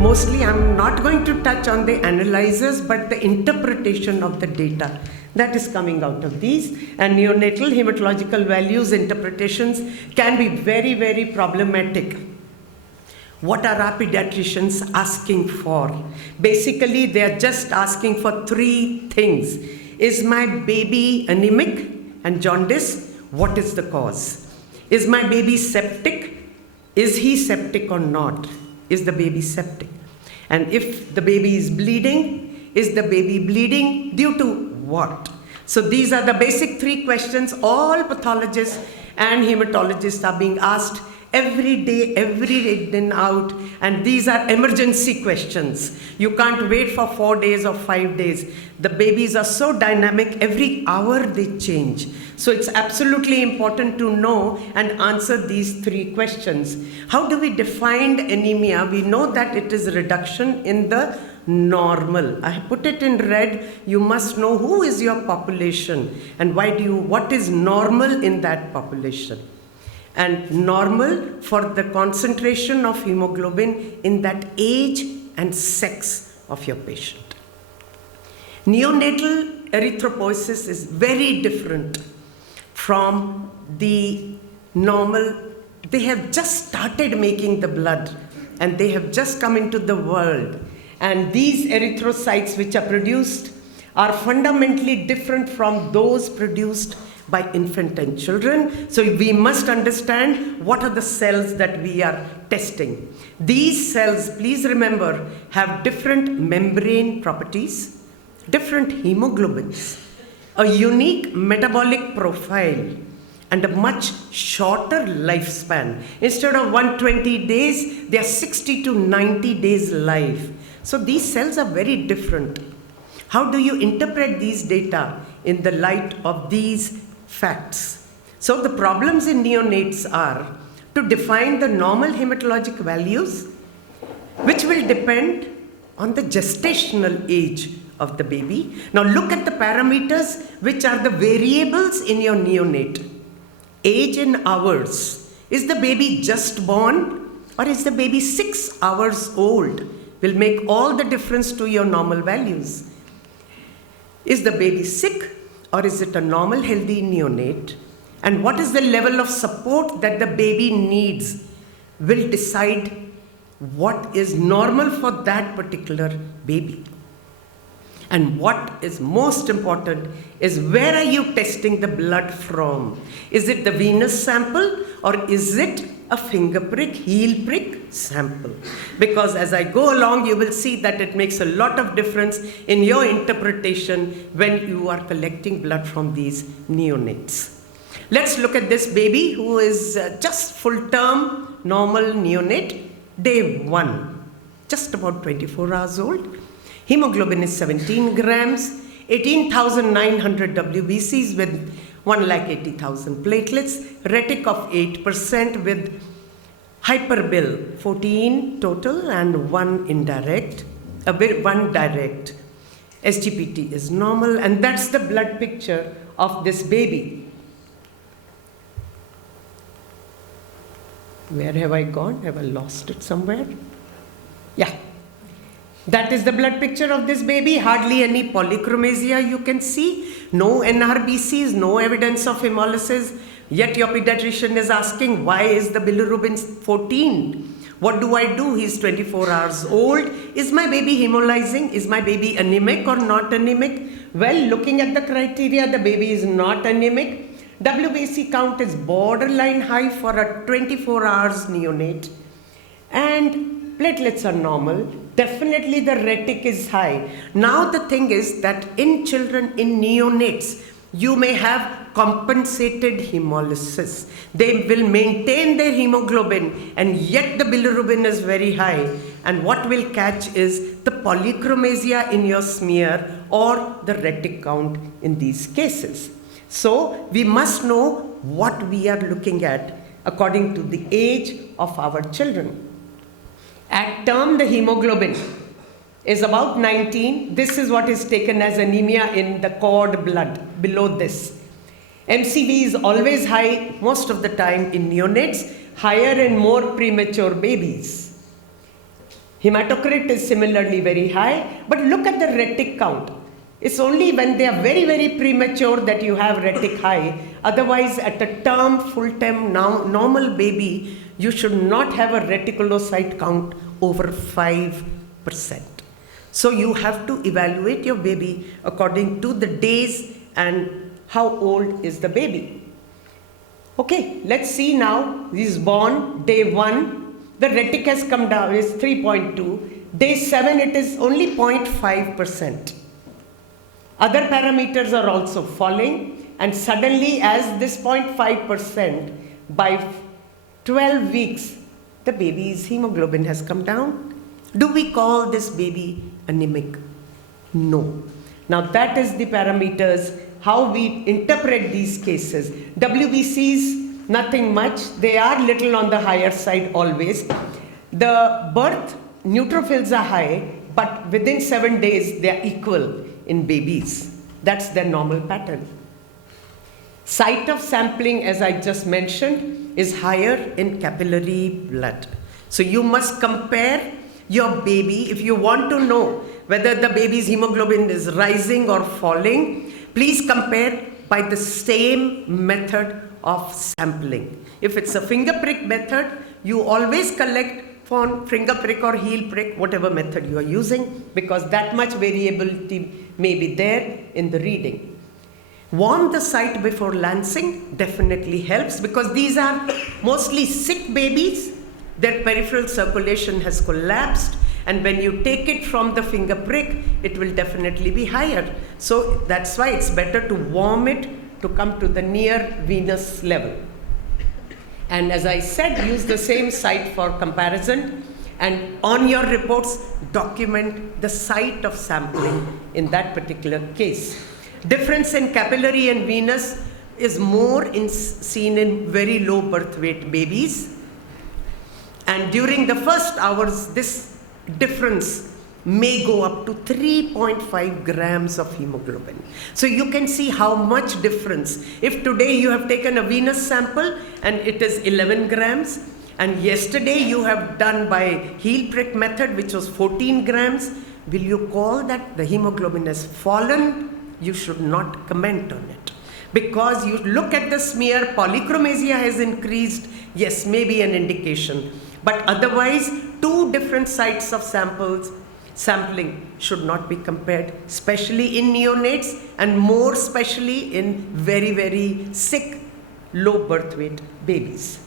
Mostly I'm not going to touch on the analyzers, but the interpretation of the data that is coming out of these. And neonatal hematological values interpretations can be very, very problematic. What are our pediatricians asking for? Basically, they are just asking for three things. Is my baby anemic and jaundice? What is the cause? Is my baby septic? Is he septic or not? Is the baby septic? And if the baby is bleeding, is the baby bleeding due to what? So these are the basic three questions all pathologists and hematologists are being asked every day in and out, and these are emergency questions. You can't wait for 4 days or 5 days. The babies are so dynamic, every hour they change. So it's absolutely important to know and answer these three questions. How do we define anemia? We know that it is a reduction in the normal. I put it in red. You must know who is your population and what is normal in that population. And normal for the concentration of hemoglobin in that age and sex of your patient. Neonatal erythropoiesis is very different from the normal. They have just started making the blood and they have just come into the world. And these erythrocytes which are produced are fundamentally different from those produced by infant and children. So we must understand what are the cells that we are testing. These cells, please remember, have different membrane properties, different hemoglobins, a unique metabolic profile, and a much shorter lifespan. Instead of 120 days, they are 60 to 90 days life. So these cells are very different. How do you interpret these data in the light of these facts? So the problems in neonates are to define the normal hematologic values, which will depend on the gestational age of the baby. Now look at the parameters which are the variables in your neonate. Age in hours. Is the baby just born or is the baby 6 hours old? Will make all the difference to your normal values. Is the baby sick or is it a normal healthy neonate? And what is the level of support that the baby needs will decide what is normal for that particular baby. And what is most important is where are you testing the blood from? Is it the venous sample or is it a finger prick, heel prick sample? Because as I go along, you will see that it makes a lot of difference in your interpretation when you are collecting blood from these neonates. Let's look at this baby who is just full-term normal neonate, day 1, just about 24 hours old. Hemoglobin is 17 grams, 18,900 WBCs with 1,80,000 platelets, retic of 8% with hyperbil 14 total and 1 indirect, 1 direct. SGPT is normal, and that's the blood picture of this baby. Where have I gone? Have I lost it somewhere? Yeah. That is the blood picture of this baby. Hardly any polychromasia you can see. No NRBCs, no evidence of hemolysis. Yet your pediatrician is asking, why is the bilirubin 14? What do I do? He's 24 hours old. Is my baby hemolyzing? Is my baby anemic or not anemic? Well, looking at the criteria, the baby is not anemic. WBC count is borderline high for a 24 hours neonate. And platelets are normal. Definitely the retic is high. Now the thing is that in children, in neonates, you may have compensated hemolysis. They will maintain their hemoglobin and yet the bilirubin is very high. And what will catch is the polychromasia in your smear or the retic count in these cases. So we must know what we are looking at according to the age of our children. At term, the hemoglobin is about 19. This is what is taken as anemia in the cord blood below this. MCV is always high most of the time in neonates, higher in more premature babies. Hematocrit is similarly very high, but look at the retic count. It's only when they are very, very premature that you have retic high. Otherwise, at a term, full-term, normal baby, you should not have a reticulocyte count over 5%. So you have to evaluate your baby according to the days and how old is the baby. Okay, let's see now. He's born, day 1. The retic has come down, it's 3.2. Day 7, it is only 0.5%. Other parameters are also falling, and suddenly, as this 0.5%, by 12 weeks, the baby's hemoglobin has come down. Do we call this baby anemic? No. Now that is the parameters, how we interpret these cases. WBCs, nothing much. They are little on the higher side always. The birth neutrophils are high, but within 7 days, they are equal in babies. That's their normal pattern. Site of sampling, as I just mentioned, is higher in capillary blood. So you must compare your baby. If you want to know whether the baby's hemoglobin is rising or falling, please compare by the same method of sampling. If it's a finger prick method, you always collect on finger prick or heel prick, whatever method you are using, because that much variability may be there in the reading. Warm the site before lancing definitely helps, because these are mostly sick babies. Their peripheral circulation has collapsed, and when you take it from the finger prick, it will definitely be higher. So that's why it's better to warm it to come to the near venous level. And as I said, use the same site for comparison, and on your reports, document the site of sampling in that particular case. Difference in capillary and venous is more seen in very low birth weight babies. And during the first hours, this difference may go up to 3.5 grams of hemoglobin. So you can see how much difference. If today you have taken a venous sample and it is 11 grams, and yesterday you have done by heel prick method, which was 14 grams, will you call that the hemoglobin has fallen? You should not comment on it. Because you look at the smear, polychromasia has increased, yes, maybe an indication. But otherwise, two different sites of sampling should not be compared, especially in neonates and more especially in very, very sick, low birth weight babies.